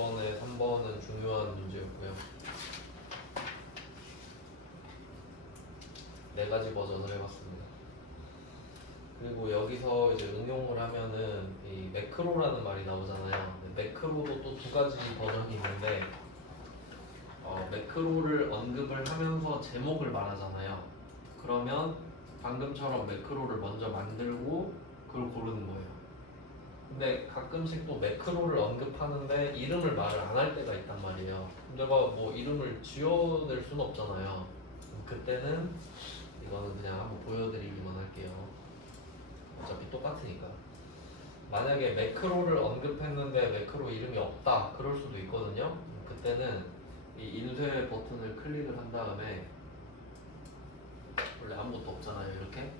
2번에 3번은 중요한 문제였고요. 4가지 버전을 해봤습니다. 그리고 여기서 이제 응용을 하면은 이 매크로라는 말이 나오잖아요. 매크로도 또 2가지 버전이 있는데 매크로를 언급을 하면서 제목을 말하잖아요. 그러면 방금처럼 매크로를 먼저 만들고 그걸 고르는 거예요. 근데 가끔씩 또 매크로를 언급하는데 이름을 말을 안 할 때가 있단 말이에요. 내가 뭐 이름을 지어낼 수는 없잖아요. 그때는 이거는 그냥 한번 보여드리기만 할게요. 어차피 똑같으니까. 만약에 매크로를 언급했는데 매크로 이름이 없다 그럴 수도 있거든요. 그때는 이 인쇄 버튼을 클릭을 한 다음에 원래 아무것도 없잖아요. 이렇게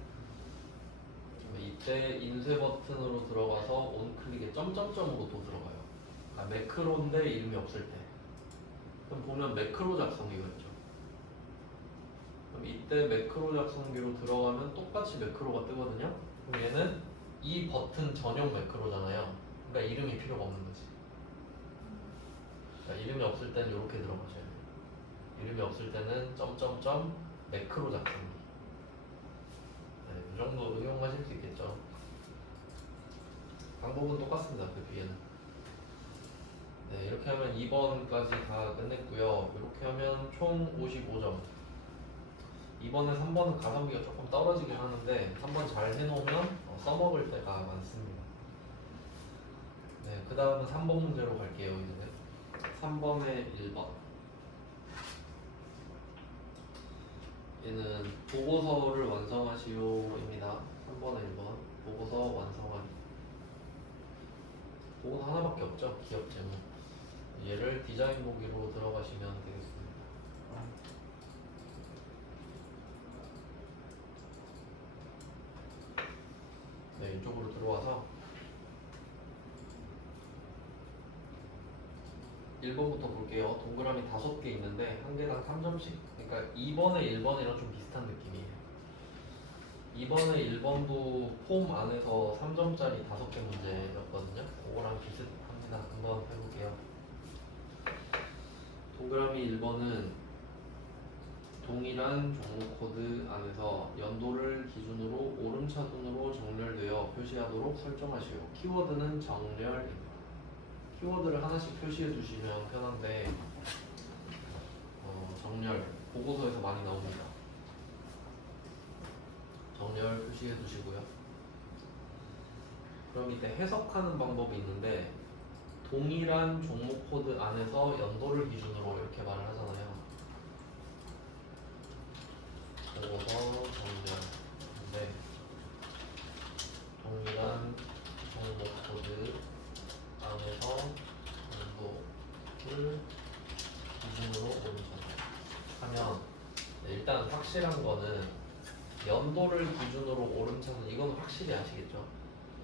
이때 인쇄 버튼으로 들어가서 온클릭에 점점점으로 또 들어가요. 그러니까 매크로인데 이름이 없을 때. 그럼 보면 매크로 작성기가 있죠. 그럼 이때 매크로 작성기로 들어가면 똑같이 매크로가 뜨거든요. 그럼 얘는 이 버튼 전용 매크로잖아요. 그러니까 이름이 필요가 없는 거지. 그러니까 이름이 없을 때는 이렇게 들어가셔야 돼요. 이름이 없을 때는 점점점 매크로 작성기. 네, 이 정도 응용하실 수 있겠죠. 방법은 똑같습니다. 그 뒤에는. 네, 이렇게 하면 2번까지 다 끝냈고요. 이렇게 하면 총 55점. 2번에 3번은 가성비가 조금 떨어지긴 하는데 3번 잘 해놓으면 써먹을 때가 많습니다. 네, 그 다음은 3번 문제로 갈게요. 이제 3번의 1번. 얘는 보고서를 완성하시오입니다. 3번의 1번. 보고서 완성하기. 보고서 하나밖에 없죠. 기업 제목. 얘를 디자인 보기로 들어가시면 되겠습니다. 네, 이쪽으로 들어와서 1번부터 볼게요. 동그라미 5개 있는데 한 개당 3점씩. 그러니까 2번에 1번이랑 좀 비슷한 느낌이에요. 2번에 1번도 폼 안에서 3점짜리 5개 문제였거든요. 그거랑 비슷합니다. 한번 해볼게요. 동그라미 1번은 동일한 종목 코드 안에서 연도를 기준으로 오름차순으로 정렬되어 표시하도록 설정하시오. 키워드는 정렬입니다. 키워드를 하나씩 표시해 주시면 편한데 정렬 보고서에서 많이 나옵니다. 정렬 표시해 주시고요. 그럼 이때 해석하는 방법이 있는데 동일한 종목 코드 안에서 연도를 기준으로 이렇게 말을 하잖아요. 보고서 정렬인데 동일한 종목 코드 안에서 연도를 기준으로 오른손 하면 일단 확실한 거는 연도를 기준으로 오름차순 이건 확실히 아시겠죠?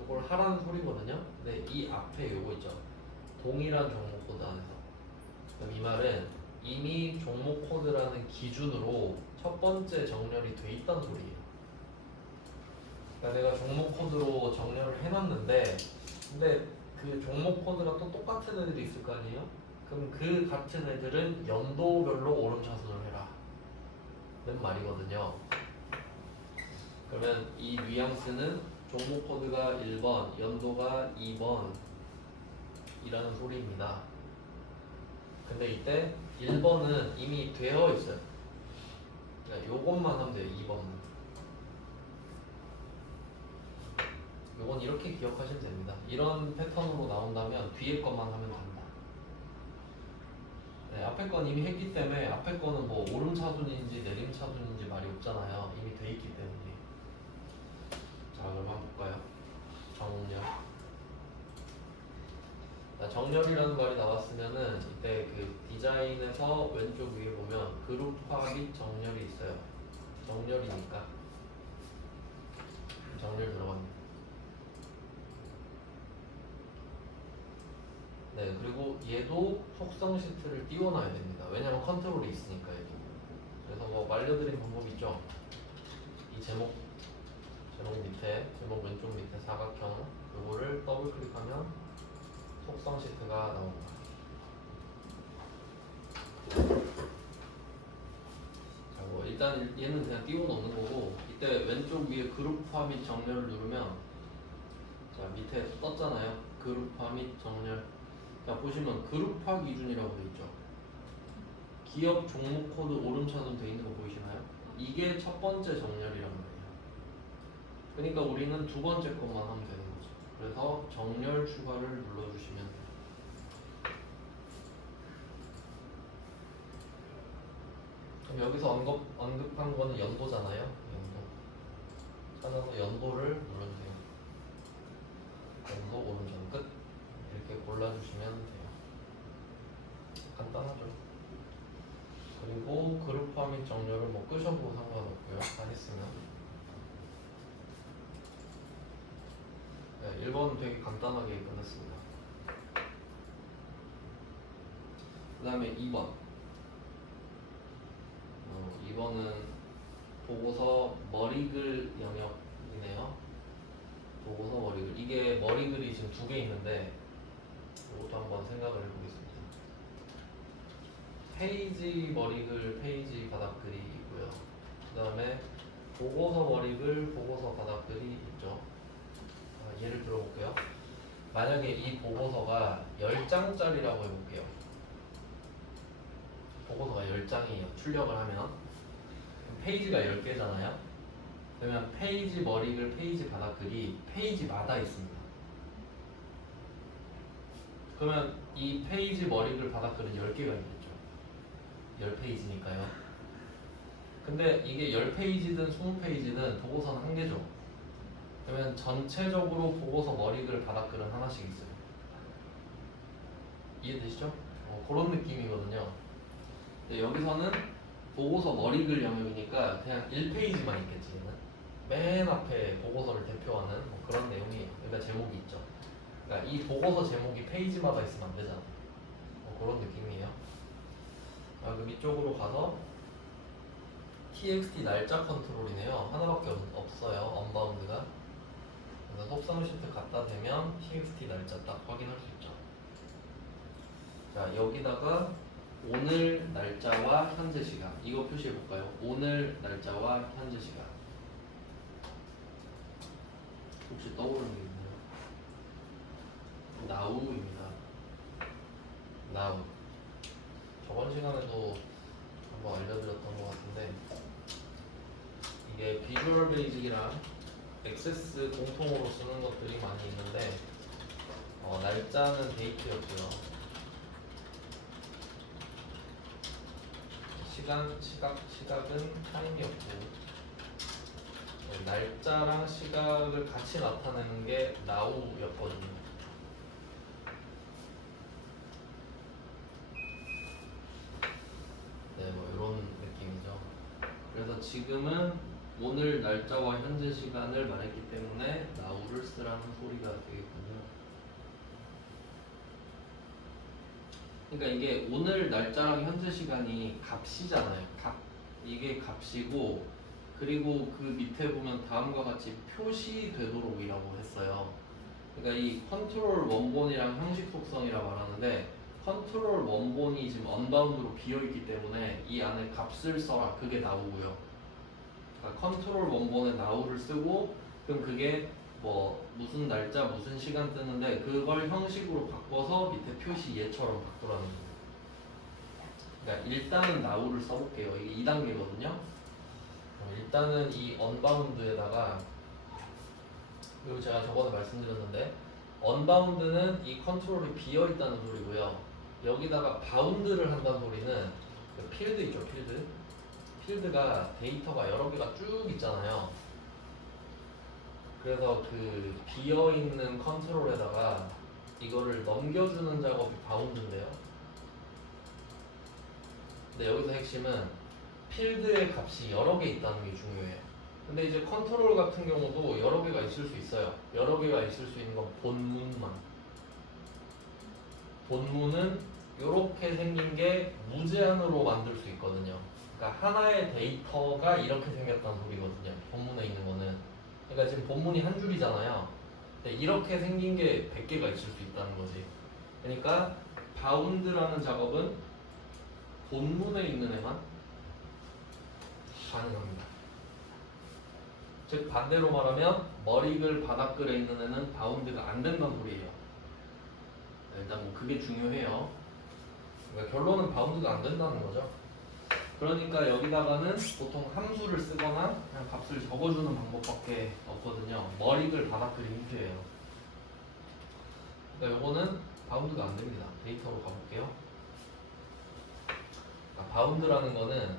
이걸 하라는 소리거든요. 근데 이 앞에 요거 있죠. 동일한 종목 코드 안에서. 그럼 이 말은 이미 종목 코드라는 기준으로 첫 번째 정렬이 돼 있단 소리예요. 그러니까 내가 종목 코드로 정렬을 해놨는데 근데 그 종목 코드가 또 똑같은 애들이 있을 거 아니에요? 그럼 그 같은 애들은 연도별로 오름차순을 해라 는 말이거든요. 그러면 이 뉘앙스는 종목 코드가 1번, 연도가 2번 이라는 소리입니다. 근데 이때 1번은 이미 되어 있어요. 그러니까 요것만 하면 돼요. 2번은. 요건 이렇게 기억하시면 됩니다. 이런 패턴으로 나온다면 뒤에 것만 하면 됩니다. 네, 앞에 건 이미 했기 때문에 앞에 거는 뭐 오름차순인지 내림차순인지 말이 없잖아요. 이미 돼 있기 때문에. 자, 그럼 한번 볼까요? 정렬. 자, 정렬이라는 말이 나왔으면은 이때 그 디자인에서 왼쪽 위에 보면 그룹화 및 정렬이 있어요. 정렬이니까 정렬 들어갑니다. 네, 그리고 얘도 속성 시트를 띄워놔야 됩니다. 왜냐면 컨트롤이 있으니까 얘도. 그래서 뭐 말려드린 방법 있죠. 이 제목 밑에 제목 왼쪽 밑에 사각형 요거를 더블 클릭하면 속성 시트가 나옵니다. 일단 얘는 그냥 띄워놓는 거고 이때 왼쪽 위에 그룹화 및 정렬을 누르면 자 밑에 떴잖아요. 그룹화 및 정렬. 자 보시면 그룹화 기준이라고 돼 있죠. 기업 종목 코드 오름차순 돼 있는 거 보이시나요? 이게 첫 번째 정렬이란 말이에요. 그러니까 우리는 두 번째 것만 하면 되는 거죠. 그래서 정렬 추가를 눌러주시면 돼요. 그럼 여기서 언급한 거는 연도잖아요. 연도. 찾아서 연도를 눌러주세요. 연도 오른쪽 끝. 이렇게 골라주시면 돼요. 간단하죠. 그리고 그룹화 및 정렬을 뭐 끄셔도 상관없고요. 다 했으면. 네, 1번은 되게 간단하게 끝냈습니다. 그 다음에 2번. 2번은 보고서 머리글 영역이네요. 보고서 머리글. 이게 머리글이 지금 두 개 있는데 이것도 한번 생각을 해보겠습니다. 페이지 머리글, 페이지 바닥글이 있고요. 그 다음에 보고서 머리글, 보고서 바닥글이 있죠. 예를 들어볼게요. 만약에 이 보고서가 10장짜리라고 해볼게요. 보고서가 10장이에요. 출력을 하면 페이지가 10개잖아요. 그러면 페이지 머리글, 페이지 바닥글이 페이지마다 있습니다. 그러면 이 페이지 머리글, 바닥글은 10개가 있겠죠. 10페이지니까요. 근데 이게 10페이지든 20페이지든 보고서는 한 개죠. 그러면 전체적으로 보고서 머리글, 바닥글은 하나씩 있어요. 이해되시죠? 그런 느낌이거든요. 근데 여기서는 보고서 머리글 영역이니까 그냥 1페이지만 있겠지. 얘는 맨 앞에 보고서를 대표하는 뭐 그런 내용이에요. 그러니까 제목이 있죠. 그러니까 이 보고서 제목이 페이지마다 있으면 안 되잖아. 그런 느낌이에요. 그럼 이쪽으로 가서 txt 날짜 컨트롤이네요. 하나밖에 없어요. 언바운드가. 그래서 속성 시트 갖다 대면 txt 날짜 딱 확인할 수 있죠. 자 여기다가 오늘 날짜와 현재 시간 이거 표시해 볼까요? 오늘 날짜와 현재 시간 혹시 떠오르는 게 있나요? now입니다. now 저번 시간에도 한번 알려드렸던 것 같은데 이게 비주얼 베이직이랑 액세스 공통으로 쓰는 것들이 많이 있는데 날짜는 데이트였고요. 시각은 타임이었고 날짜랑 시각을 같이 나타내는 게 now였거든요. 네, 뭐 이런 느낌이죠. 그래서 지금은 오늘 날짜와 현재 시간을 말했기 때문에 now를 쓰라는 소리가 되겠군요. 그러니까 이게 오늘 날짜랑 현재 시간이 값이잖아요. 이게 값이고 그리고 그 밑에 보면 다음과 같이 표시되도록이라고 했어요. 그러니까 이 컨트롤 원본이랑 형식 속성이라 말하는데 컨트롤 원본이 지금 언바운드로 비어있기 때문에 이 안에 값을 써라 그게 now고요. 그러니까 컨트롤 원본에 now를 쓰고 그럼 그게 뭐 무슨 날짜 무슨 시간 뜨는데 그걸 형식으로 바꿔서 밑에 표시 얘처럼 바꾸라는 거예요. 그러니까 일단은 now를 써볼게요. 이게 2단계거든요. 일단은 이 언바운드에다가 그리고 제가 저번에 말씀드렸는데 언바운드는 이 컨트롤이 비어있다는 소리고요. 여기다가 바운드를 한다는 소리는 그 필드 있죠. 필드가 데이터가 여러 개가 쭉 있잖아요. 그래서 그 비어있는 컨트롤에다가 이거를 넘겨주는 작업이 바운드인데요. 근데 여기서 핵심은 필드의 값이 여러 개 있다는 게 중요해요. 근데 이제 컨트롤 같은 경우도 여러 개가 있을 수 있어요. 여러 개가 있을 수 있는 건 본문만. 본문은 이렇게 생긴 게 무제한으로 만들 수 있거든요. 그러니까 하나의 데이터가 이렇게 생겼다는 소리거든요. 본문에 있는 거는. 그러니까 지금 본문이 한 줄이잖아요. 근데 이렇게 생긴 게 100개가 있을 수 있다는 거지. 그러니까 바운드라는 작업은 본문에 있는 애만 가능합니다. 즉 반대로 말하면 머리글 바닥글에 있는 애는 바운드가 안 된다는 소리예요. 일단 뭐 그게 중요해요. 그러니까 결론은 바운드가 안 된다는 거죠. 그러니까 여기다가는 보통 함수를 쓰거나 그냥 값을 적어주는 방법밖에 없거든요. 머리글 바닥글 힌트예요. 그러니까 요거는 바운드가 안 됩니다. 데이터로 가볼게요. 그러니까 바운드라는 거는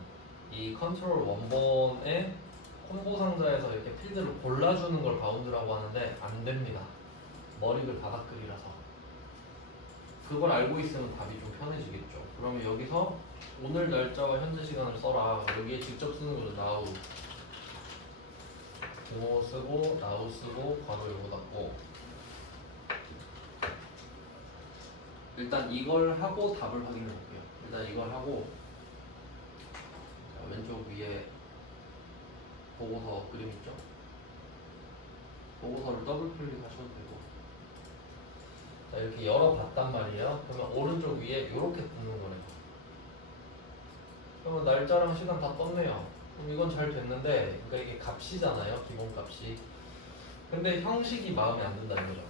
이 컨트롤 원본의 콤보 상자에서 이렇게 필드를 골라주는 걸 바운드라고 하는데 안 됩니다. 머리글 바닥글이라서. 그걸 알고 있으면 답이 좀 편해지겠죠. 그러면 여기서 오늘 날짜와 현재 시간을 써라. 여기에 직접 쓰는 거죠. now. 뭐 쓰고 now 쓰고 괄호 요거 닫고. 일단 이걸 하고 답을 확인해 볼게요. 일단 이걸 하고 자, 왼쪽 위에 보고서 그림 있죠? 보고서를 더블 클릭하셔도 되고 자, 이렇게 열어봤단 말이에요. 그러면 오른쪽 위에 이렇게 뜨는 거래요. 그러면 날짜랑 시간 다 떴네요. 그럼 이건 잘 됐는데 그러니까 이게 값이잖아요. 기본 값이. 근데 형식이 마음에 안 든다는 거죠.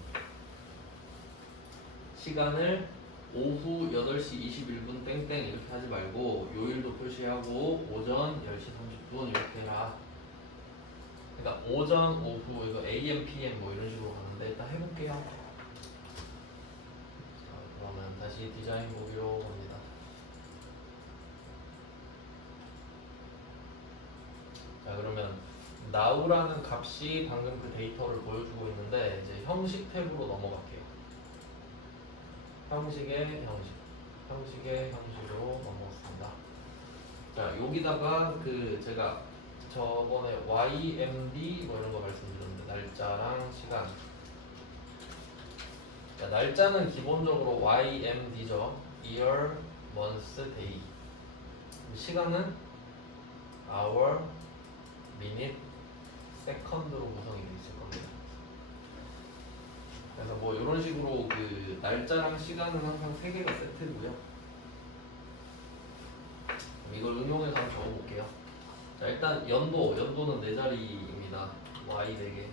시간을 오후 8시 21분 땡땡 이렇게 하지 말고 요일도 표시하고 오전 10시 30분 이렇게 해라. 그러니까 오전, 오후 이거 AM, PM 뭐 이런 식으로 가는데 일단 해볼게요. 자, 그러면 다시 디자인 보기로 갑니다. 자 그러면 now라는 값이 방금 그 데이터를 보여주고 있는데 이제 형식 탭으로 넘어갈게요. 형식의 형식, 형식의 형식으로 넘어갔습니다. 자 여기다가 그 제가 저번에 YMD 뭐 이런 거 말씀드렸는데 날짜랑 시간. 자, 날짜는 기본적으로 YMD죠. Year, Month, Day. 시간은 Hour, Minute, Second로 구성이 되어 있을 겁니다. 그래서 뭐 이런 식으로 그 날짜랑 시간은 항상 3개가 세트고요. 이걸 응용해서 한번 적어볼게요. 자 일단 연도는 4자리입니다. Y 4개.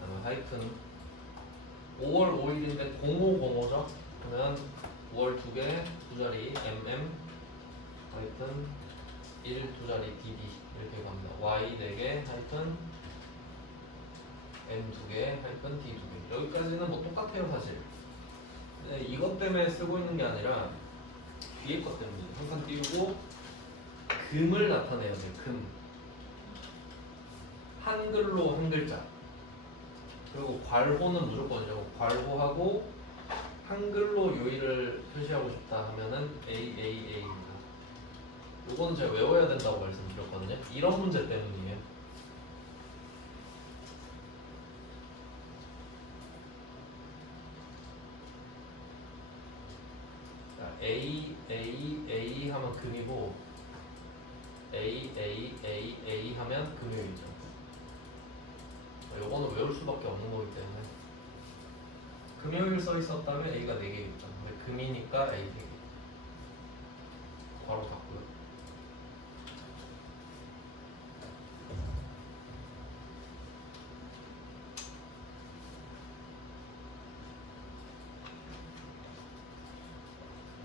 그다음에 하이픈 5월 5일인데 0505죠? 그러면 5월 2개 2자리 MM 하이픈 1 2자리 DD 이렇게 갑니다. Y 4개 하이픈 M 2개 하이픈 D 2개 여기까지는 뭐 똑같아요 사실. 근데 이것 때문에 쓰고 있는 게 아니라 뒤에 것 때문에 항상 띄우고 금을 나타내야 돼요. 금 한글로 한 글자 그리고 괄호는 무조건이죠. 괄호하고 한글로 요일을 표시하고 싶다 하면은 AAA입니다. 이건 제가 외워야 된다고 말씀드렸거든요. 이런 문제 때문이에요. 자, A 하면 금이고 A 하면 금요일이죠. 요거는 외울 수밖에 없는 거기 때문에 금요일 써 있었다면 A가 4개겠죠. 근데 금이니까 A 3개. 바로 닫고요.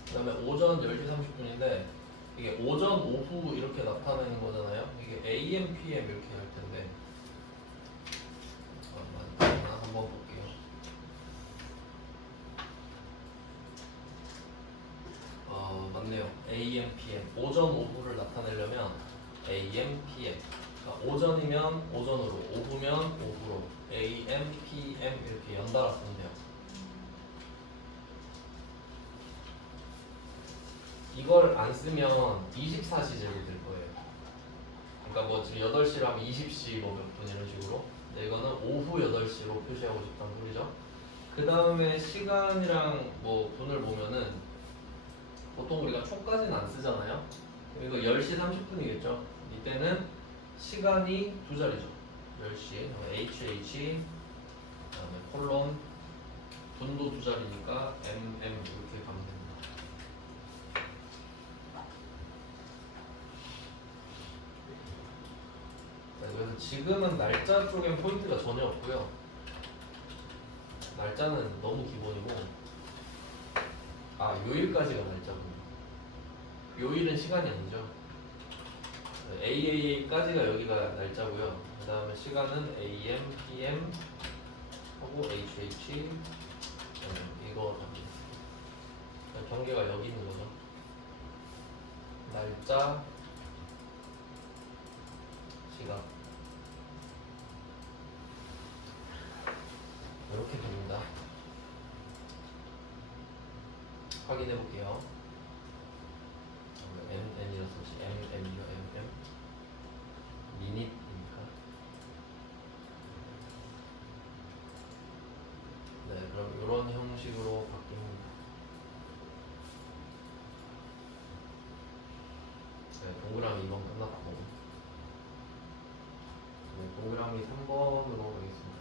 그 다음에 오전 10시 30분인데 이게 오전, 오후 이렇게 나타내는 거잖아요. 이게 AM, PM 이렇게 할 텐데 잠깐만 한번 볼게요. 맞네요. AM, PM 오전, 오후를 나타내려면 AM, PM 그러니까 오전이면 오전으로, 오후면 오후로 AM, PM 이렇게 연달아 쓰면 돼요. 이걸 안 쓰면 24시제로 될 거예요. 그러니까 뭐 지금 8시로 하면 20시 뭐 몇 분 이런 식으로. 근데 이거는 오후 8시로 표시하고 싶다는 소리죠. 그 다음에 시간이랑 뭐 분을 보면은 보통 우리가 초까지는 안 쓰잖아요. 이거 10시 30분이겠죠. 이때는 시간이 2자리죠. 10시 HH 그다음에 콜론 분도 2자리니까 MM 이렇게 가면 됩니다. 지금은 날짜 쪽엔 포인트가 전혀 없고요. 날짜는 너무 기본이고, 요일까지가 날짜군요. 요일은 시간이 아니죠. AA까지가 여기가 날짜고요. 그 다음에 시간은 AM, PM 하고 HH 이거 답니다. 경계가 여기 있는 거죠. 날짜, 시간 이렇게 됩니다. 확인해 볼게요. MN이라서 MM이요, MM 미닛입니까? 네, 그럼 이런 형식으로 바뀝니다. 네, 동그라미 2번 끝났고, 네, 동그라미 3번으로 가겠습니다.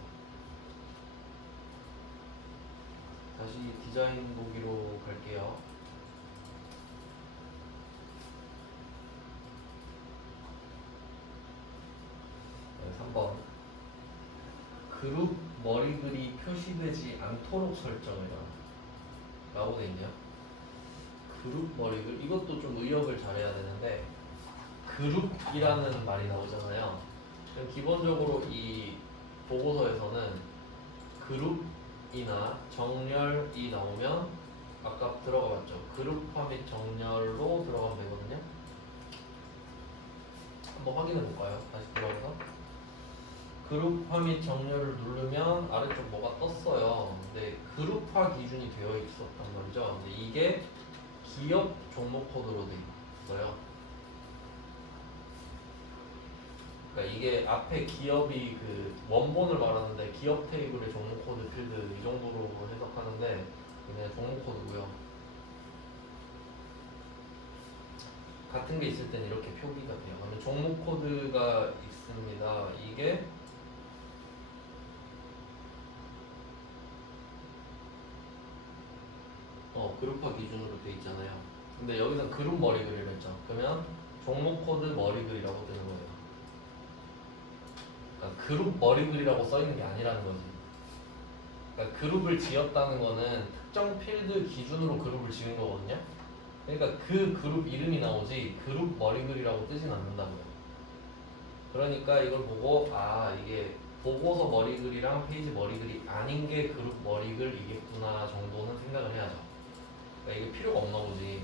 다시 디자인 보기로 갈게요. 네, 3번. 그룹 머리글이 표시되지 않도록 설정해라 라고 돼 있네요. 그룹 머리글, 이것도 좀 의역을 잘해야 되는데, 그룹이라는 말이 나오잖아요. 그럼 기본적으로 이 보고서에서는 그룹이나 정렬이 나오면 아까 들어가 봤죠. 그룹화 및 정렬로 들어가면 되거든요. 한번 확인해 볼까요? 다시 들어가서 그룹화 및 정렬을 누르면 아래쪽 뭐가 떴어요. 근데 그룹화 기준이 되어 있었단 말이죠. 근데 이게 기업 종목 코드로 되어 있어요. 그러니까 이게 앞에 기업이 그 원본을 말하는데 기업 테이블의 종목 코드 필드 이 정도로 해석하는데 그냥 종목 코드고요. 같은 게 있을 때는 이렇게 표기가 돼요. 그러면 종목 코드가 있습니다. 이게 그룹화 기준으로 돼 있잖아요. 근데 여기서 그룹 머리글이라 했죠. 그러면 종목 코드 머리글이라고 되는 거예요. 그러니까 그룹 머리글이라고 써 있는 게 아니라는 거지. 그러니까 그룹을 지었다는 거는 특정 필드 기준으로 그룹을 지은 거거든요. 그러니까 그 그룹 이름이 나오지 그룹 머리글이라고 뜨진 않는다고요. 그러니까 이걸 보고 이게 보고서 머리글이랑 페이지 머리글이 아닌 게 그룹 머리글이겠구나 정도는 생각을 해야죠. 그러니까 이게 필요가 없나 보지.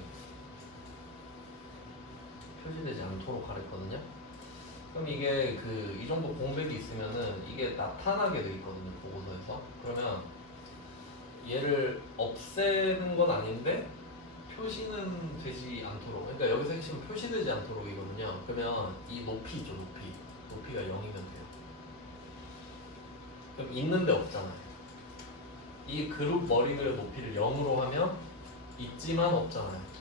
표시되지 않도록 하랬거든요. 그럼 이게 이 정도 공백이 있으면은 이게 나타나게 돼 있거든요, 보고서에서. 그러면 얘를 없애는 건 아닌데 표시는 되지 않도록. 그러니까 여기서 핵심은 표시되지 않도록이거든요. 그러면 이 높이 있죠, 높이가 0이면 돼요. 그럼 있는데 없잖아요. 이 그룹 머리글 높이를 0으로 하면 있지만 없잖아요.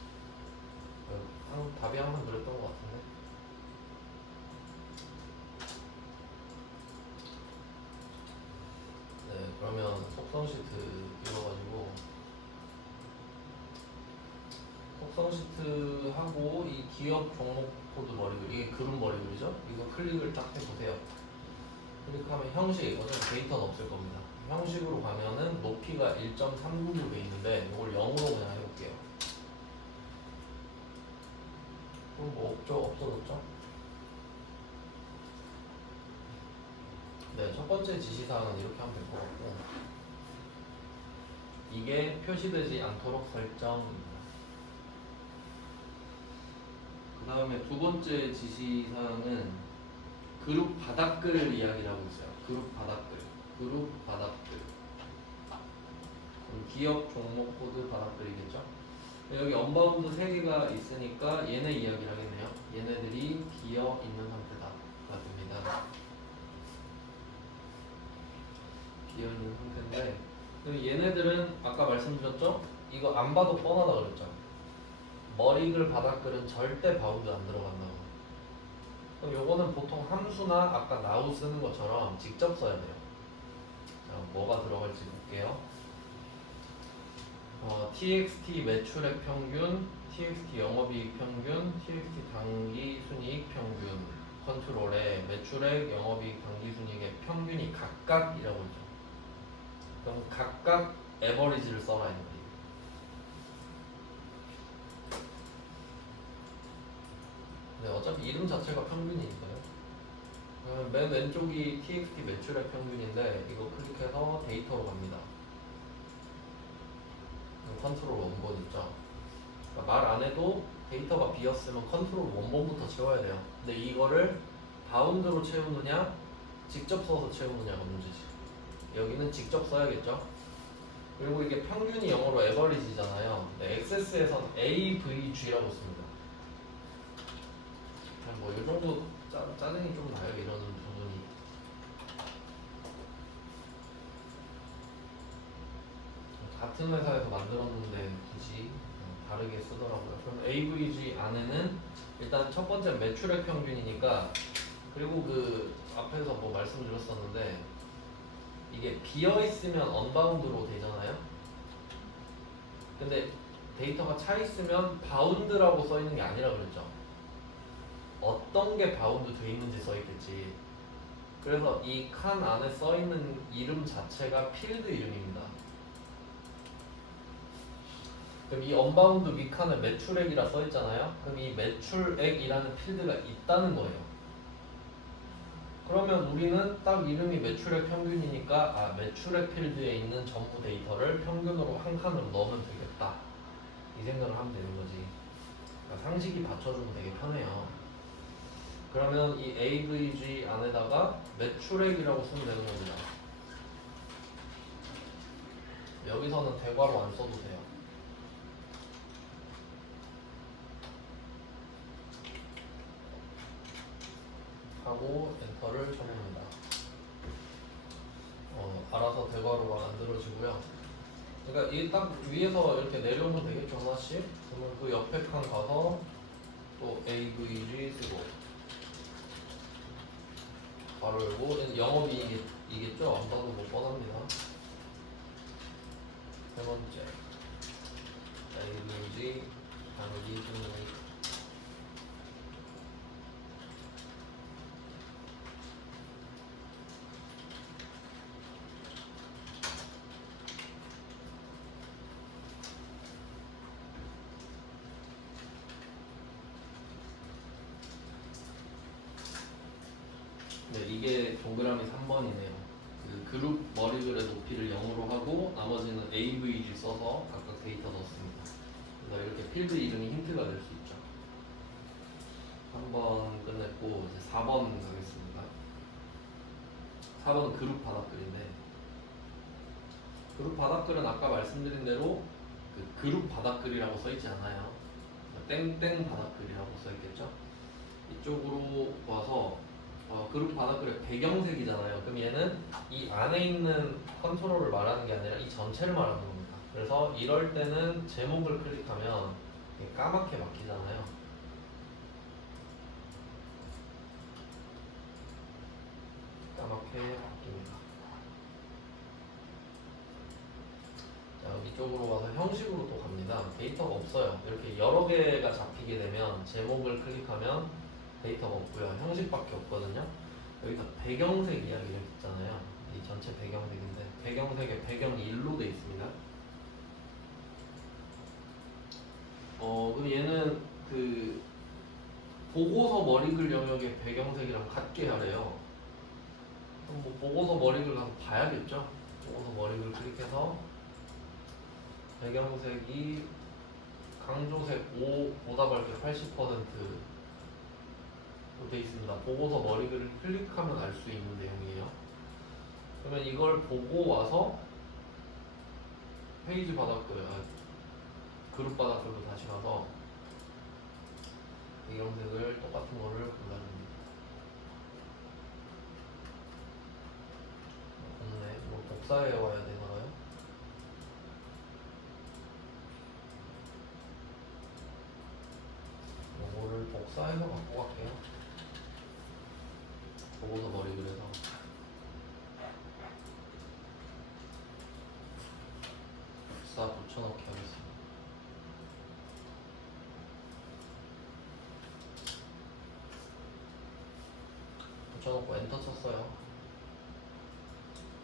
답이 항상 그랬던 것 같은데. 네, 그러면 속성 시트 이어가지고 속성 시트하고 이 기업 종목 코드 머리글, 이게 그룹 머리글이죠? 이거 클릭을 딱 해보세요. 클릭하면 형식, 어차피 데이터는 없을 겁니다. 형식으로 가면은 높이가 1.399돼 있는데 이걸 0으로 그냥 해볼게요. 그럼 뭐 없어졌죠? 네, 첫 번째 지시사항은 이렇게 하면 될 것 같고, 이게 표시되지 않도록 설정입니다. 그 다음에 두 번째 지시사항은 그룹 바닥글을 이야기하고 있어요. 그룹 바닥글. 그럼 기업 종목 코드 바닥글이겠죠? 여기 언바운드 3개가 있으니까 얘네 이야기를 하겠네요. 얘네들이 비어 있는 상태다가 됩니다. 비어 있는 상태인데, 얘네들은 아까 말씀드렸죠? 이거 안 봐도 뻔하다 그랬죠? 머리글 바닥글은 절대 바운드 안 들어간다고. 그럼 요거는 보통 함수나 아까 now 쓰는 것처럼 직접 써야 돼요. 자, 뭐가 들어갈지 볼게요. txt 매출액 평균, txt 영업이익 평균, txt 당기 순이익 평균, 컨트롤에 매출액, 영업이익, 당기순이익의 평균이 각각이라고 했죠. 그럼 각각 에버리지를 써라 이런 거예요. 근데 어차피 이름 자체가 평균이니까요. 그러면 맨 왼쪽이 txt 매출액 평균인데 이거 클릭해서 데이터로 갑니다. 컨트롤 원본 있죠. 그러니까 말 안 해도 데이터가 비었으면 컨트롤 원본부터 채워야 돼요. 근데 이거를 바운드로 채우느냐 직접 써서 채우느냐가 문제지. 여기는 직접 써야겠죠. 그리고 이게 평균이 영어로 에버리지잖아요. 네, XS에선 AVG라고 씁니다. 뭐 이 정도 짜증이 좀 나요. 이런 부분이. 같은 회사에서 만들었는데 굳이 다르게 쓰더라고요. 그럼 AVG 안에는 일단 첫 번째 매출액 평균이니까, 그리고 그 앞에서 뭐 말씀드렸었는데 이게 비어 있으면 언바운드로 되잖아요. 근데 데이터가 차 있으면 바운드라고 써 있는 게 아니라 그랬죠. 어떤 게 바운드 돼 있는지 써 있겠지. 그래서 이 칸 안에 써 있는 이름 자체가 필드 이름입니다. 그럼 이 언바운드 위칸에 매출액이라 써 있잖아요. 그럼 이 매출액이라는 필드가 있다는 거예요. 그러면 우리는 딱 이름이 매출액 평균이니까 매출액 필드에 있는 전부 데이터를 평균으로 한 칸으로 넣으면 되겠다. 이 생각을 하면 되는 거지. 그러니까 상식이 받쳐주면 되게 편해요. 그러면 이 AVG 안에다가 매출액이라고 쓰면 되는 겁니다. 여기서는 대괄호 안 써도 돼요. 하고 엔터를 쳐봅니다. 알아서 대괄호가 만들어지고요. 그러니까 이 딱 위에서 이렇게 내려오면 되겠죠, 하나씩. 그러면 그 옆에 칸 가서 또 AVG 쓰고 바로 열고, 영업이익이겠죠? 안 봐도 뭐 뻔합니다. 세 번째 AVG 당기순이익. 네, 이게 동그라미 3번이네요. 그 그룹 머리글의 높이를 0으로 하고 나머지는 AVG 써서 각각 데이터 넣습니다. 그래서 이렇게 필드 이름이 힌트가 될 수 있죠. 3번 끝냈고 이제 4번 가겠습니다. 4번은 그룹 바닥글인데, 그룹 바닥글은 아까 말씀드린 대로 그 그룹 바닥글이라고 써있지 않아요. 땡땡 바닥글이라고 써있겠죠. 이쪽으로 와서 그룹 바닥글의 배경색이잖아요. 그럼 얘는 이 안에 있는 컨트롤을 말하는 게 아니라 이 전체를 말하는 겁니다. 그래서 이럴 때는 제목을 클릭하면 까맣게 바뀌잖아요. 까맣게 바뀝니다. 자, 이쪽으로 와서 형식으로 또 갑니다. 데이터가 없어요. 이렇게 여러 개가 잡히게 되면 제목을 클릭하면 데이터가 없고요. 형식밖에 없거든요. 여기서 배경색 이야기를 했잖아요. 이 전체 배경색인데 배경색에 배경 1로 돼 있습니다. 그럼 얘는 그 보고서 머리글 영역의 배경색이랑 같게 하래요. 그럼 뭐 보고서 머리글 가서 봐야겠죠. 보고서 머리글 클릭해서 배경색이 강조색 5 보다 밝게 80%로 돼 있습니다. 보고서 머리글을 클릭하면 알 수 있는 내용이에요. 그러면 이걸 보고 와서 페이지 바닥글, 그룹 바닥글로 다시 가서 배경색을 똑같은 거를 골라줍니다. 없네. 이거 복사해 와야 되나요? 이거를 복사해서 갖고 갈게요. 보고서 머리글에서 복사 붙여넣기 하겠습니다. 붙여놓고 엔터 쳤어요.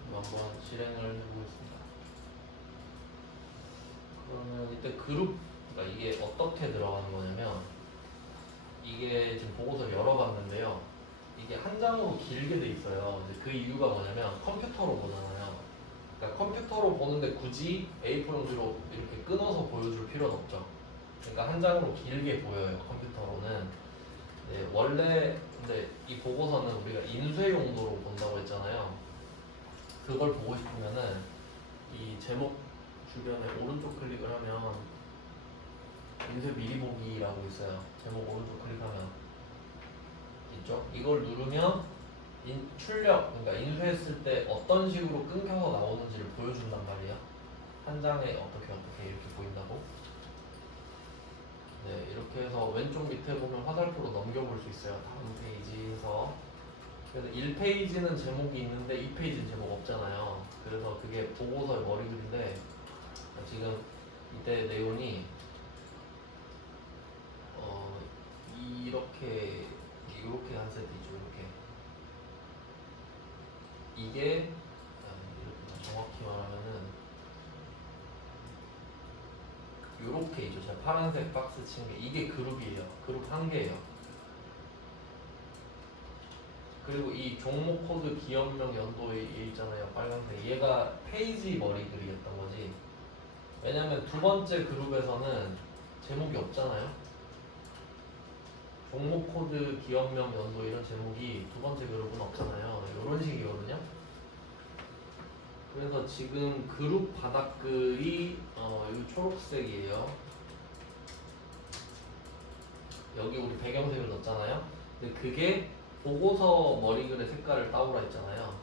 그럼 한번 실행을 해보겠습니다. 그러면 이때 그룹, 그러니까 이게 어떻게 들어가는 거냐면, 이게 지금 보고서 열어봤는데요. 이게 한 장으로 길게 돼 있어요. 근데 그 이유가 뭐냐면 컴퓨터로 보잖아요. 그러니까 컴퓨터로 보는데 굳이 A4용지로 이렇게 끊어서 보여줄 필요는 없죠. 그러니까 한 장으로 길게 보여요, 컴퓨터로는. 네, 원래 근데 이 보고서는 우리가 인쇄 용도로 본다고 했잖아요. 그걸 보고 싶으면은 이 제목 주변에 오른쪽 클릭을 하면 인쇄 미리 보기라고 있어요. 제목 오른쪽 클릭하면 있죠? 이걸 누르면 출력, 그러니까 인쇄했을 때 어떤 식으로 끊겨서 나오는지를 보여준단 말이에요. 한 장에 어떻게 이렇게 보인다고. 네, 이렇게 해서 왼쪽 밑에 보면 화살표로 넘겨볼 수 있어요. 다음 페이지에서. 그래서 1페이지는 제목이 있는데 2페이지는 제목 없잖아요. 그래서 그게 보고서의 머리글인데, 지금 이때 내용이 이렇게 한 세트이죠. 이게 이렇게 정확히 말하면은 요렇게 있죠. 제가 파란색 박스 친 게 이게 그룹이에요. 그룹 한 개예요. 그리고 이 종목 코드 기업명 연도에 있잖아요. 빨간색. 얘가 페이지 머리글이었던 거지. 왜냐면 두 번째 그룹에서는 제목이 없잖아요. 종목 코드 기업명 연도 이런 제목이 두 번째 그룹은 없잖아요. 이런 식이거든요. 그래서 지금 그룹 바닥글이 이 초록색이에요. 여기 우리 배경색을 넣었잖아요. 근데 그게 보고서 머리글의 색깔을 따오라 했잖아요.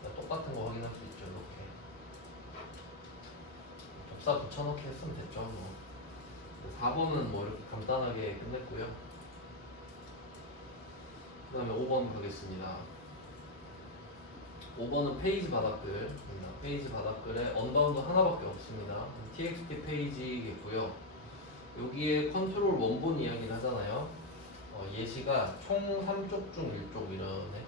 그러니까 똑같은 거 확인할 수 있죠. 이렇게 접사 붙여넣기 했으면 됐죠. 뭐 4번은 뭐 이렇게 간단하게 끝냈고요. 그 다음에 5번 가겠습니다. 5번은 페이지 바닥글입니다. 페이지 바닥글에 언더운도 하나밖에 없습니다. txt 페이지겠고요. 여기에 컨트롤 원본 이야기를 하잖아요. 예시가 총 3쪽 중 1쪽 이러네.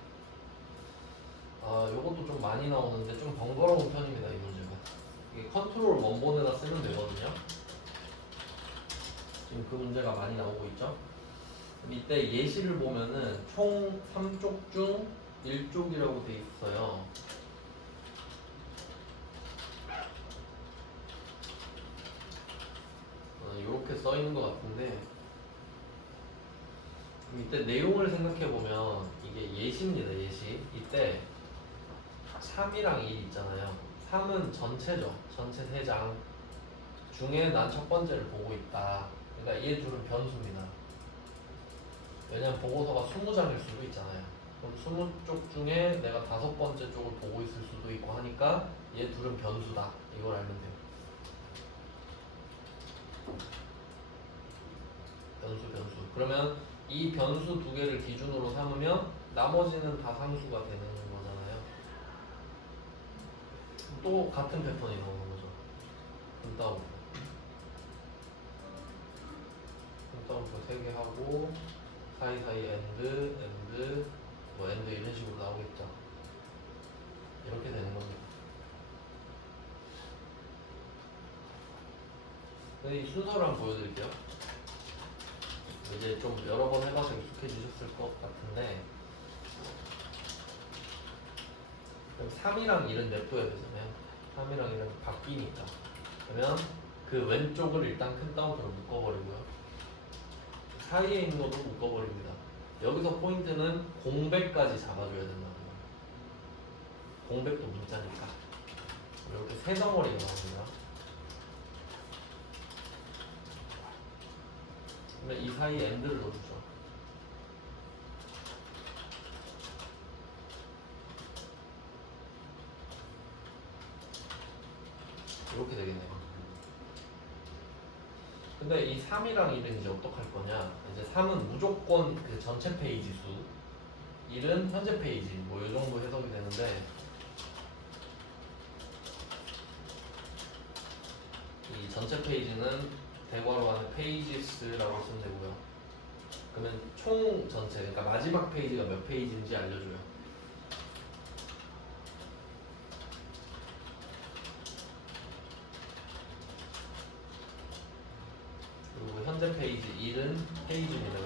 요것도 좀 많이 나오는데 좀 번거로운 편입니다. 이 문제가. 이게 컨트롤 원본에다 쓰면 되거든요. 지금 그 문제가 많이 나오고 있죠. 이때 예시를 보면은 총 3쪽 중 1쪽이라고 돼 있어요. 이렇게 써 있는 것 같은데, 이때 내용을 생각해 보면 이게 예시입니다. 예시. 이때 3이랑 1 있잖아요. 3은 전체죠. 전체 3장 중에 난 첫 번째를 보고 있다. 그러니까 얘 둘은 변수입니다. 왜냐면 보고서가 20장일 수도 있잖아요. 그럼 20쪽 중에 내가 5번째 쪽을 보고 있을 수도 있고 하니까 얘 둘은 변수다. 이걸 알면 돼요. 변수. 그러면 이 변수 두 개를 기준으로 삼으면 나머지는 다 상수가 되는 거잖아요. 또 같은 패턴이 나오는 거죠. 분다운표 3개 하고 사이사이 엔드 뭐 엔드 이런 식으로 나오겠죠. 이렇게 되는 겁니다. 이 순서를 한번 보여드릴게요. 이제 좀 여러 번 해봐서 익숙해지셨을 것 같은데, 3이랑 1은 냅둬야 되잖아요. 3이랑 1은 바뀌니까. 그러면 그 왼쪽을 일단 큰 따옴표로 묶어버리고요. 사이에 있는 것도 묶어버립니다. 여기서 포인트는 공백까지 잡아줘야 된다는 거예요. 공백도 문자니까. 이렇게 세 덩어리가 나옵니다. 그러면 이 사이에 엔드를 넣어주죠. 이렇게 되겠네요. 근데 이 3이랑 1은 이제 어떡할 거냐. 이제 3은 무조건 그 전체 페이지 수, 1은 현재 페이지, 뭐 이 정도 해석이 되는데, 이 전체 페이지는 대괄호 안에 페이지스라고 쓰면 되고요. 그러면 총 전체, 그러니까 마지막 페이지가 몇 페이지인지 알려줘요. 그리고 현재 페이지 1은 페이지입니다.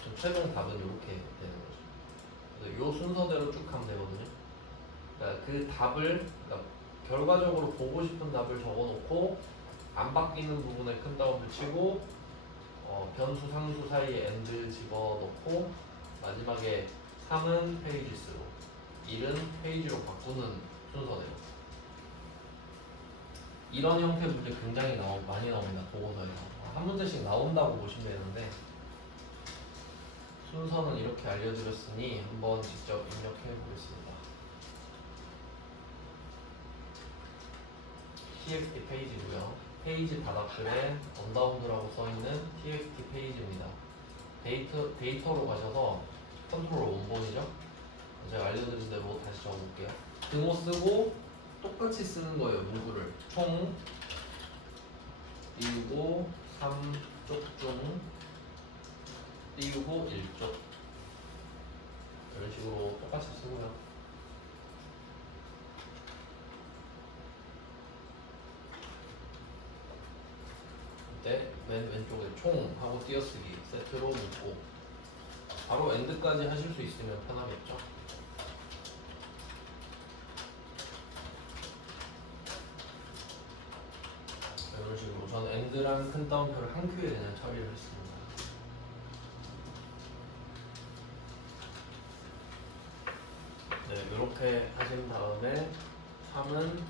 그럼 최종 답은 이렇게 되는 거죠. 그래서 이 순서대로 쭉 하면 되거든요. 그러니까 그 답을, 그러니까 결과적으로 보고 싶은 답을 적어놓고 안 바뀌는 부분에 큰 따옴을 치고 변수 상수 사이에 and 집어넣고 마지막에 3은 페이지 수로 1은 페이지로 바꾸는 순서대로. 이런 형태 문제 굉장히 많이 나옵니다. 보고서에서 한 문제씩 나온다고 보시면 되는데 순서는 이렇게 알려드렸으니 한번 직접 입력해 보겠습니다. txt 페이지고요. 페이지 바닥글에 언다운드라고 써있는 txt 페이지입니다. 데이터로 가셔서 컨트롤 원본이죠. 제가 알려드린 대로 다시 적어볼게요. 등호 쓰고 똑같이 쓰는 거예요. 문구를 총 띄우고 3쪽 중 띄우고 1쪽 이런 식으로 똑같이 쓰고요. 이때 맨 왼쪽에 총 하고 띄어쓰기 세트로 묶고 바로 엔드까지 하실 수 있으면 편하겠죠. 이런 식으로 저는 엔드랑 큰 따옴표를 한 큐에 그냥 처리를 했습니다. 네, 이렇게 하신 다음에 3은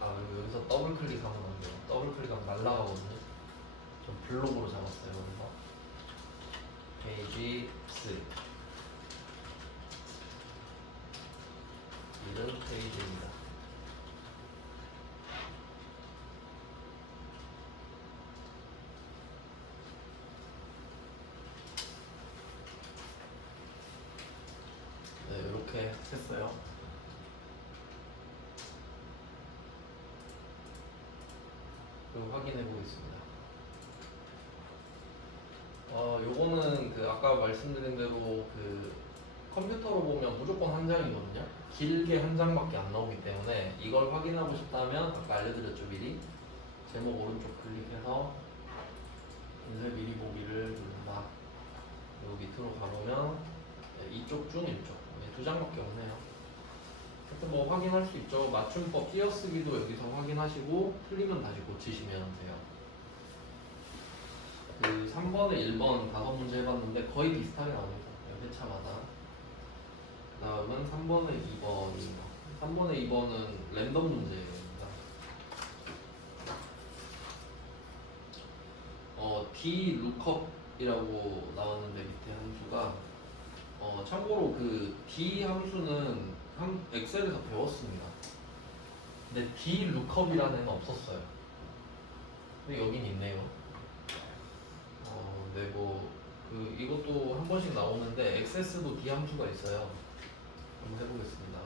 그리고 여기서 더블 클릭하면 안 돼요. 더블 클릭하면 날라가거든요. 좀 블록으로 잡았어요. 그래서 페이지 3 이런 페이지입니다. 네, 이렇게 했어요. 그리고 확인해 보겠습니다. 요거는 그 아까 말씀드린 대로 그 컴퓨터로 보면 무조건 한 장이거든요. 길게 한 장밖에 안 나오기 때문에 이걸 확인하고 싶다면 아까 알려드렸죠. 미리 제목 오른쪽 클릭해서 인쇄 미리 보기를 누른다. 그리고 밑으로 가보면 이쪽 중 이쪽 두 장밖에 없네요. 하여튼 뭐 확인할 수 있죠. 맞춤법 띄어쓰기도 여기서 확인하시고 틀리면 다시 고치시면 돼요. 그 3번에 1번 5문제 해봤는데 거의 비슷하게 나옵니다. 회차마다. 그 다음은 3번에 2번입니다. 3번에 2번은 랜덤 문제입니다. D lookup이라고 나왔는데 밑에 함수가 참고로 그 D 함수는 엑셀에서 배웠습니다. 근데 D lookup이라는 애는 없었어요. 근데 여긴 있네요. 네, 그 이것도 한 번씩 나오는데 XS도 D 함수가 있어요. 한번 해보겠습니다.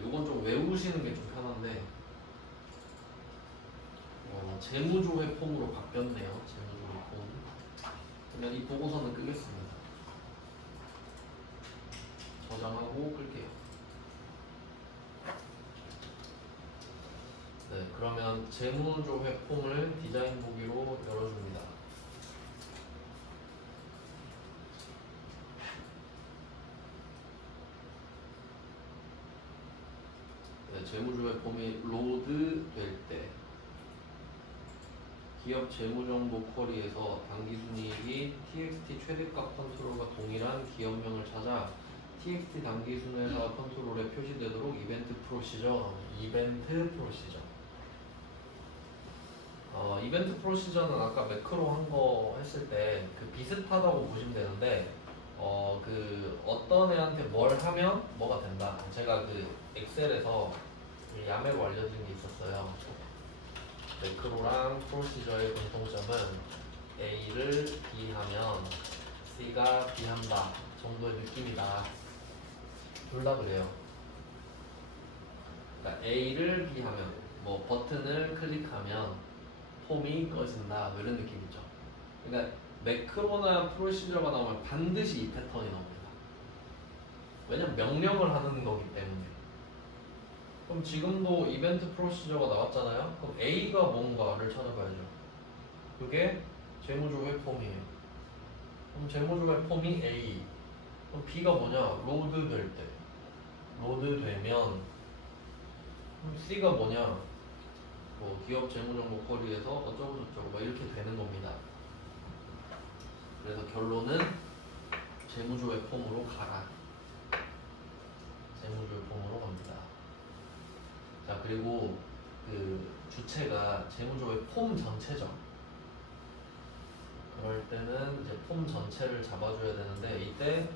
이건 좀 외우시는 게 좀 편한데 재무조회 폼으로 바뀌었네요. 재무조회 폼. 그러면 이 보고서는 끄겠습니다. 저장하고 끌게요. 네, 그러면 재무조회 폼을 디자인 보기로 열어줍니다. 네, 재무조회 폼이 로드 될 때 기업 재무정보 쿼리에서 당기순이익이 txt 최대값 컨트롤과 동일한 기업명을 찾아 txt 당기순회사 컨트롤에 표시되도록 이벤트 프로시저. 이벤트 프로시저는 아까 매크로 한 거 했을 때 그 비슷하다고 보시면 되는데 그 어떤 애한테 뭘 하면 뭐가 된다. 제가 그 엑셀에서 야매로 알려드린 게 있었어요. 매크로랑 프로시저의 공통점은 A를 B하면 C가 B한다 정도의 느낌이다. 둘 다 그래요. 그러니까 A를 B하면 뭐 버튼을 클릭하면 폼이 꺼진다 뭐 이런 느낌이죠. 그러니까 매크로나 프로시저가 나오면 반드시 이 패턴이 나옵니다. 왜냐면 명령을 하는 거기 때문에. 그럼 지금도 이벤트 프로시저가 나왔잖아요. 그럼 A가 뭔가를 찾아봐야죠. 그게 재무조회 폼이에요. 그럼 재무조회 폼이 A. 그럼 B가 뭐냐? 로드 될 때. 로드 되면 그럼 C가 뭐냐? 뭐 기업 재무정보 커리에서 어쩌고 저쩌고 뭐 이렇게 되는 겁니다. 그래서 결론은 재무조회 폼으로 가라. 재무조회 폼으로 갑니다. 자, 그리고 그 주체가 재무조회 폼 전체죠. 그럴 때는 이제 폼 전체를 잡아줘야 되는데 이때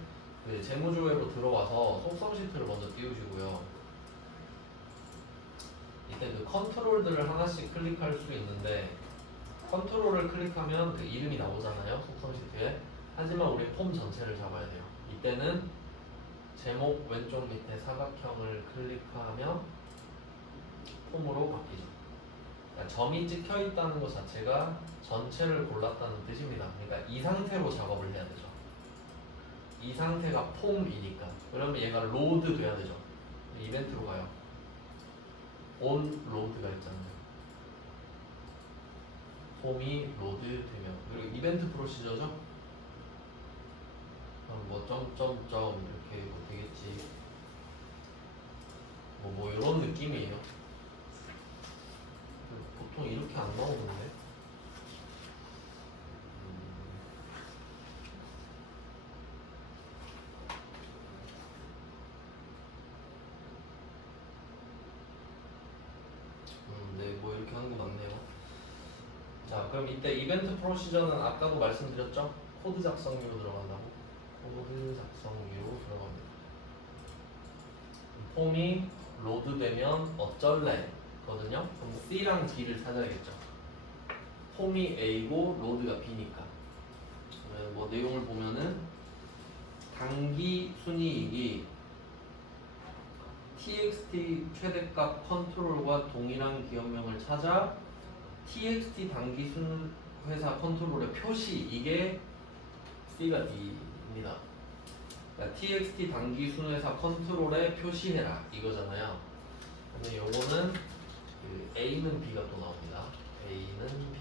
그 재무조회로 들어와서 속성 시트를 먼저 띄우시고요. 이때 그 컨트롤들을 하나씩 클릭할 수 있는데 컨트롤을 클릭하면 그 이름이 나오잖아요. 속성 시트에. 하지만 우리 폼 전체를 잡아야 돼요. 이때는 제목 왼쪽 밑에 사각형을 클릭하면 폼으로 바뀌죠. 그러니까 점이 찍혀 있다는 것 자체가 전체를 골랐다는 뜻입니다. 그러니까 이 상태로 작업을 해야 되죠. 이 상태가 폼이니까. 그러면 얘가 로드 돼야 되죠. 이벤트로 가요. 온 로드가 있잖아요. 폼이 로드 되면. 그리고 이벤트 프로시저죠. 뭐 점점점 이렇게 뭐 되겠지. 뭐 이런 느낌이에요. 보통 이렇게 안 나오는데. 네, 뭐 이렇게 하는 게 맞네요. 자, 그럼 이때 이벤트 프로시저는 아까도 말씀드렸죠? 코드 작성기로 들어간다고. 코드 작성기로 들어갑니다. 폼이 로드되면 어쩔래? 거든요. 그럼 C랑 D를 찾아야겠죠. 폼이 A고 로드가 B니까. 뭐 내용을 보면은 단기 순이익이 txt 최대값 컨트롤과 동일한 기업명을 찾아 txt 단기순 회사 컨트롤의 표시 이게 C가 D입니다. 그러니까 txt 단기순 회사 컨트롤에 표시해라 이거잖아요. 근데 요거는 그 A는 B가 또 나옵니다. A는 B.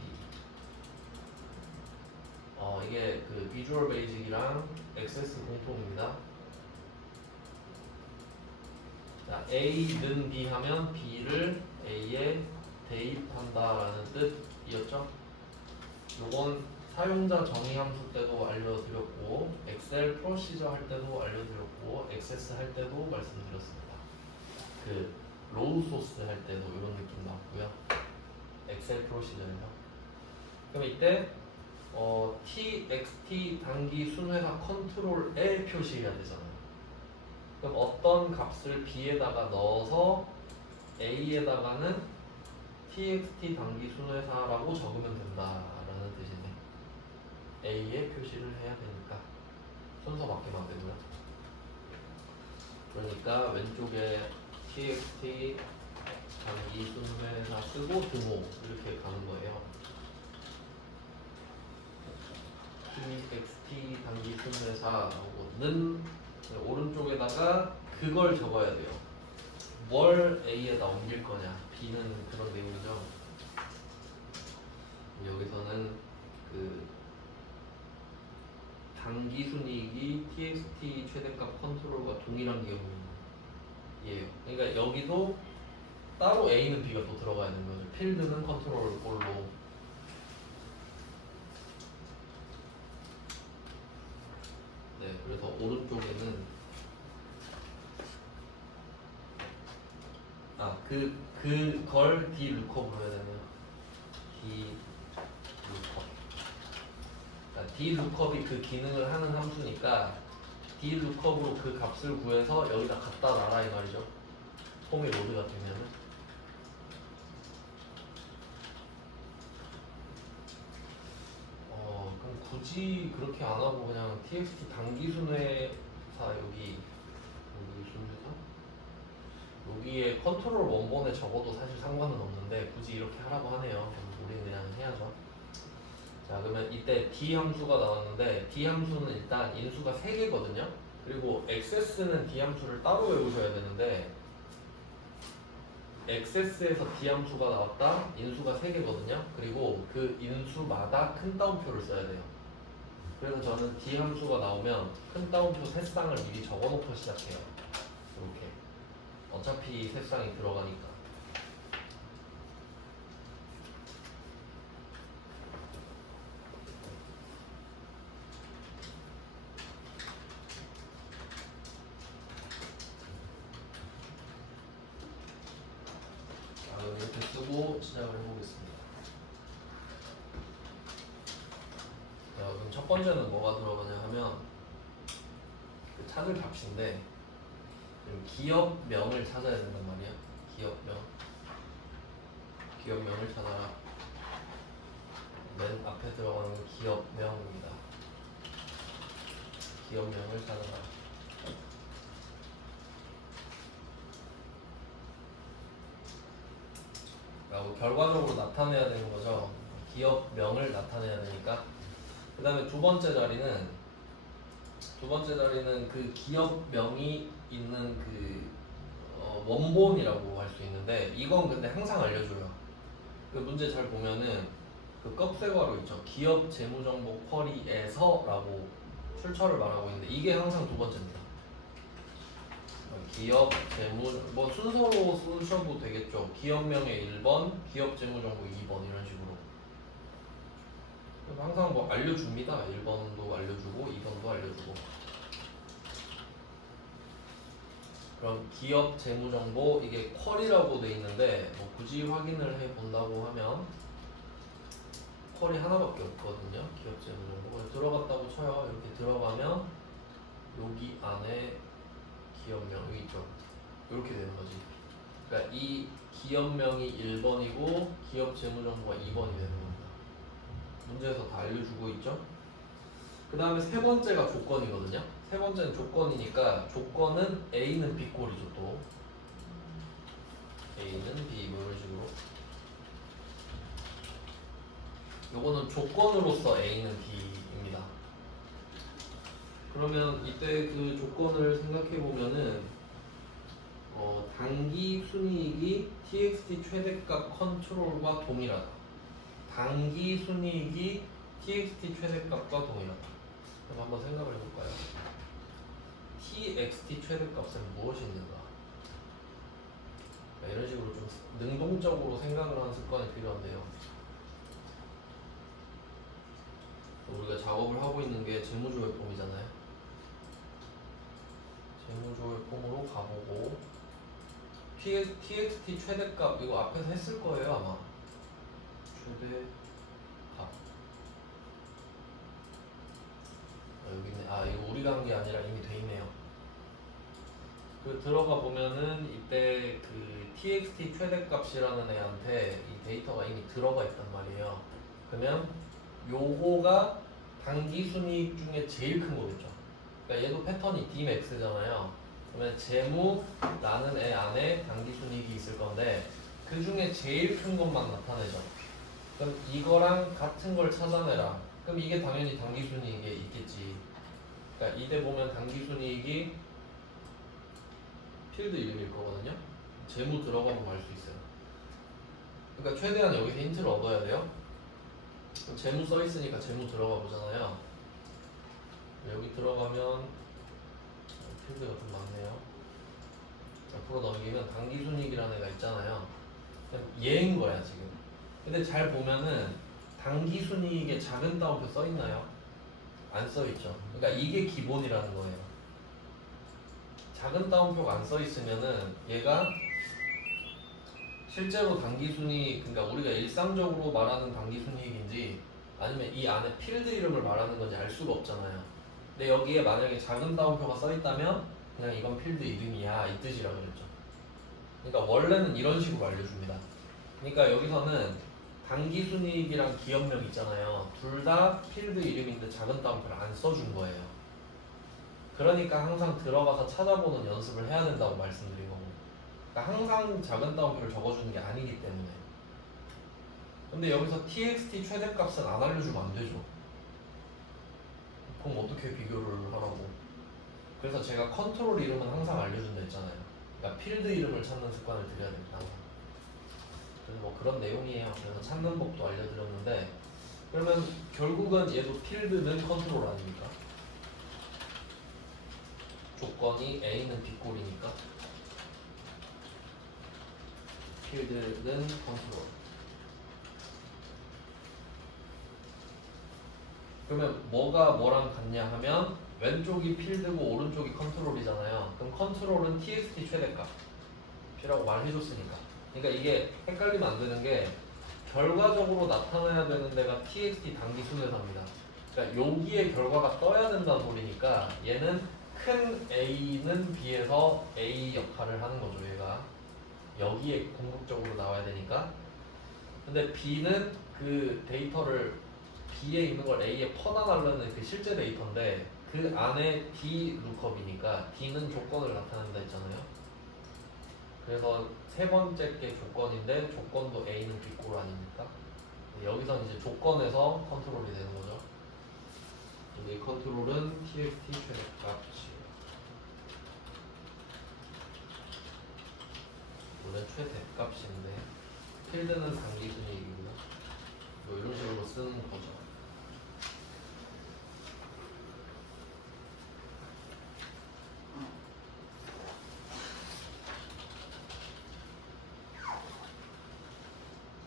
이게 그 비주얼 베이직이랑 액세스 공통입니다. 자, A는 B 하면 B를 A에 대입한다라는 뜻이었죠. 요건 사용자 정의 함수 때도 알려드렸고 엑셀 프로시저 할 때도 알려드렸고 액세스 할 때도 말씀드렸습니다. 그 로우 소스 할 때도 이런 느낌 나왔고요. 엑셀 프로시저에서. 그럼 이때 txt 단기 순회사 컨트롤에 표시해야 되잖아요. 그럼 어떤 값을 B에다가 넣어서 A에다가는 txt 단기 순회사라고 적으면 된다라는 뜻이네. A에 표시를 해야 되니까 순서 맞게 만들고요. 그러니까 왼쪽에 txt 단기 순회사 쓰고 등호 이렇게 가는 거예요. txt 단기 순회사하고는 오른쪽에다가 그걸 적어야 돼요. 뭘 A에다 옮길 거냐. B는 그런 내용이죠. 여기서는 그 단기순이익이 txt 최대값 컨트롤과 동일한 기업이에요. 그러니까 여기도 따로 A는 B가 또 들어가야 되는 거죠. 필드는 컨트롤 꼴로. 네, 그래서 오른쪽에는 그걸 dlookup 해야 되네요. dlookup. 그러니까 dlookup이 그 기능을 하는 함수니까 dlookup으로 그 값을 구해서 여기다 갖다 놔라 이 말이죠. 폼이 로드가 되면은. 그럼 굳이 그렇게 안 하고 그냥 txt 단기순회사 여기 순회사? 여기 여기에 컨트롤 원본에 적어도 사실 상관은 없는데 굳이 이렇게 하라고 하네요. 그럼 우리는 그냥 해야죠. 자, 그러면 이때 D 함수가 나왔는데 D 함수는 일단 인수가 3개거든요. 그리고 XS는 D 함수를 따로 외우셔야 되는데 XS에서 D 함수가 나왔다. 인수가 3개거든요. 그리고 그 인수마다 큰 따옴표를 써야 돼요. 그래서 저는 D 함수가 나오면 큰 따옴표 새쌍을 미리 적어놓고 시작해요. 이렇게. 어차피 새쌍이 들어가니까. 자, 그럼 이렇게 쓰고 시작을 해보겠습니다. 자, 그럼 첫 번째는 뭐가 들어가냐 하면 그 찾을 값인데 기업명을 찾아야 된단 말이야. 기업명을 찾아라. 맨 앞에 들어가는 기업명입니다. 기업명을 찾아라. 라고 결과적으로 나타내야 되는 거죠. 기업명을 나타내야 되니까. 그 다음에 두 번째 자리는 그 기업명이 있는 그 원본이라고 할 수 있는데 이건 근데 항상 알려줘요. 그 문제 잘 보면은 그 껍데가로 있죠. 기업 재무정보 쿼리에서 라고 출처를 말하고 있는데 이게 항상 두 번째입니다. 기업 재무 뭐 순서로 쓰셔도 되겠죠. 기업명의 1번, 기업 재무정보 2번 이런 식으로. 항상 뭐 알려줍니다. 1번도 알려주고 2번도 알려주고. 그럼 기업 재무정보 이게 쿼리라고 돼 있는데 뭐 굳이 확인을 해 본다고 하면 쿼리 하나밖에 없거든요. 기업 재무정보 들어갔다고 쳐요. 이렇게 들어가면 여기 안에 기업명 여기 있죠. 이렇게 되는 거지. 그러니까 이 기업명이 1번이고 기업 재무정보가 2번이 되는 겁니다. 문제에서 다 알려주고 있죠. 그 다음에 세 번째가 조건이거든요. 세 번째는 조건이니까 조건은 A는 B 꼴이죠. 또 A는 B 뭐 이런 식으로. 요거는 조건으로서 A는 B입니다. 그러면 이때 그 조건을 생각해 보면은 단기 순이익이 txt 최대값 컨트롤과 동일하다. 단기 순이익이 txt 최대값과 동일하다. 그럼 한번 생각을 해볼까요? txt 최대값은 무엇이 있는가? 이런 식으로 좀 능동적으로 생각을 하는 습관이 필요한데요. 우리가 작업을 하고 있는 게 재무조회폼이잖아요. 재무조회폼으로 가보고 txt 최대값 이거 앞에서 했을 거예요 아마. 최대값 여기 있네. 아 이거 우리가 한 게 아니라 이미 돼 있네요. 그 들어가 보면은 이때 그 txt 최대값이라는 애한테 이 데이터가 이미 들어가 있단 말이에요. 그러면 요거가 단기순이익 중에 제일 큰 거겠죠. 그러니까 얘도 패턴이 dmax잖아요. 그러면 재무라는 애 안에 단기순이익이 있을 건데 그 중에 제일 큰 것만 나타내죠. 그럼 이거랑 같은 걸 찾아내라. 그럼 이게 당연히 단기순이익에 있겠지. 그러니까 이때 보면 단기순이익이 필드 이름일 거거든요. 재무 들어가면 알 수 있어요. 그러니까 최대한 여기서 힌트를 얻어야 돼요. 재무 써 있으니까 재무 들어가 보잖아요. 여기 들어가면 필드가 좀 많네요. 옆으로 넘기면 단기순이익이라는 애가 있잖아요. 얘인 거야 지금. 근데 잘 보면은 단기순이익에 작은 따옴표 써 있나요? 안 써 있죠. 그러니까 이게 기본이라는 거예요. 작은 따옴표가 안 써 있으면은 얘가 실제로 단기순이익, 그러니까 우리가 일상적으로 말하는 단기순이익인지 아니면 이 안에 필드 이름을 말하는 건지 알 수가 없잖아요. 근데 여기에 만약에 작은 따옴표가 써 있다면 그냥 이건 필드 이름이야 이 뜻이라고 그랬죠. 그러니까 원래는 이런 식으로 알려줍니다. 그러니까 여기서는 단기순이익이랑 기업명 있잖아요. 둘 다 필드 이름인데 작은 따옴표를 안 써준 거예요. 그러니까 항상 들어가서 찾아보는 연습을 해야 된다고 말씀드린 거고. 그러니까 항상 작은 따옴표를 적어주는 게 아니기 때문에. 근데 여기서 txt 최대값은 안 알려주면 안 되죠. 그럼 어떻게 비교를 하라고? 그래서 제가 컨트롤 이름은 항상 알려준다 했잖아요. 그러니까 필드 이름을 찾는 습관을 들여야 됩니다. 항상. 그래서 뭐 그런 내용이에요. 그래서 찾는 법도 알려드렸는데, 그러면 결국은 얘도 필드는 컨트롤 아닙니까? 조건이 A는 B꼴이니까 필드는 컨트롤. 그러면 뭐가 뭐랑 같냐 하면 왼쪽이 필드고 오른쪽이 컨트롤이잖아요. 그럼 컨트롤은 txt 최대값 이라고 말해줬으니까. 그러니까 이게 헷갈리면 안 되는 게 결과적으로 나타나야 되는 데가 txt 단기 순회사입니다. 그러니까 여기에 결과가 떠야 된다는 소리니까 얘는 큰 A는 B에서 A 역할을 하는 거죠. 얘가 여기에 궁극적으로 나와야 되니까. 근데 B는 그 데이터를 B에 있는 걸 A에 퍼나가려는 그 실제 데이터인데 그 안에 D 룩업이니까 D는 조건을 나타낸다 했잖아요. 그래서 세 번째 게 조건인데 조건도 A는 B꼴 아닙니까? 여기서 이제 조건에서 컨트롤이 되는 거죠. 여기 컨트롤은 txt 최대값. 원래 최대값인데 필드는 단기 순이익이고요. 뭐 이런 식으로 쓰는 거죠.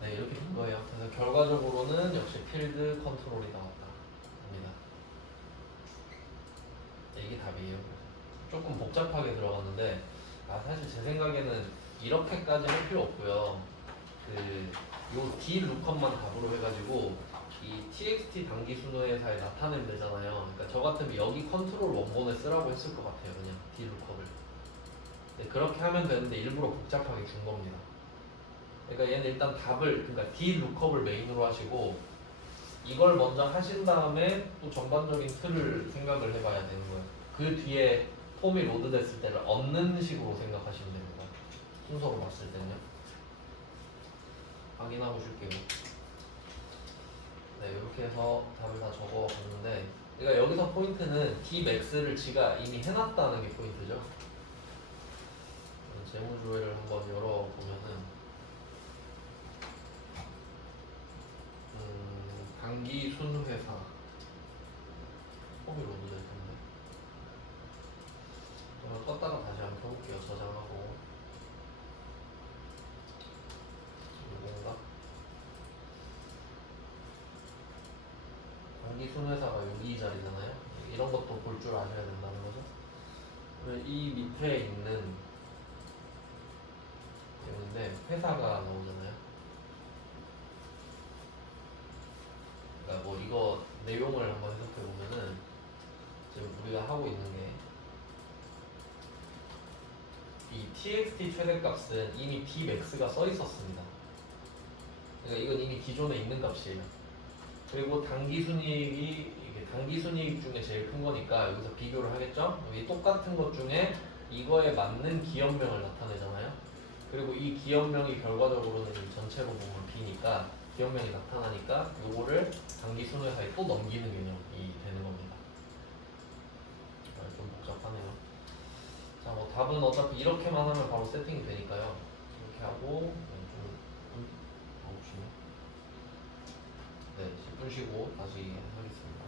네, 이렇게 된 거예요. 그래서 결과적으로는 역시 필드 컨트롤이 나왔다 합니다. 이게 답이에요. 조금 복잡하게 들어갔는데 사실 제 생각에는 이렇게까지 할 필요 없고요. 요 D 루컷만 답으로 해가지고 이 txt 단기 순회사에 나타내면 되잖아요. 그러니까 저 같으면 여기 컨트롤 원본에 쓰라고 했을 것 같아요. 그냥 D 루컷을. 네, 그렇게 하면 되는데 일부러 복잡하게 준 겁니다. 그러니까 얘는 일단 답을, 그러니까 D 루컵을 메인으로 하시고 이걸 먼저 하신 다음에 또 전반적인 틀을 생각을 해봐야 되는 거예요. 그 뒤에 폼이 로드됐을 때를 얻는 식으로 생각하시면 됩니다. 순서로 봤을 때는요. 확인하고 줄게요. 네, 이렇게 해서 답을 다 적어봤는데, 그러니까 여기서 포인트는 Dmax를 지가 이미 해놨다는 게 포인트죠. 재무조회를 한번 열어보면은 단기 순회사 폼이 로드될 텐데 껐다가 다시 한번 켜볼게요. 저장하고 이건가? 단기 순회사가 여기 이 자리잖아요. 이런 것도 볼 줄 아셔야 된다는 거죠. 그러면 이 밑에 있는 내용인데 회사가 나오잖아요. 그러니까 뭐 이거 내용을 한번 해석해 보면은 지금 우리가 하고 있는 게 이 txt 최대값은 이미 dmax가 써 있었습니다. 그러니까 이건 이미 기존에 있는 값이에요. 그리고 단기 순이익이 이게 단기 순이익 중에 제일 큰 거니까 여기서 비교를 하겠죠. 여기 똑같은 것 중에 이거에 맞는 기업명을 나타내잖아요. 그리고 이 기업명이 결과적으로는 전체로 보면 B니까 기업명이 나타나니까 요거를 단기 순회사에 또 넘기는 개념이 되는 겁니다. 좀 복잡하네요. 자, 뭐 답은 어차피 이렇게만 하면 바로 세팅이 되니까요. 이렇게 하고 좀 9시네. 네, 10분 쉬고 다시 하겠습니다.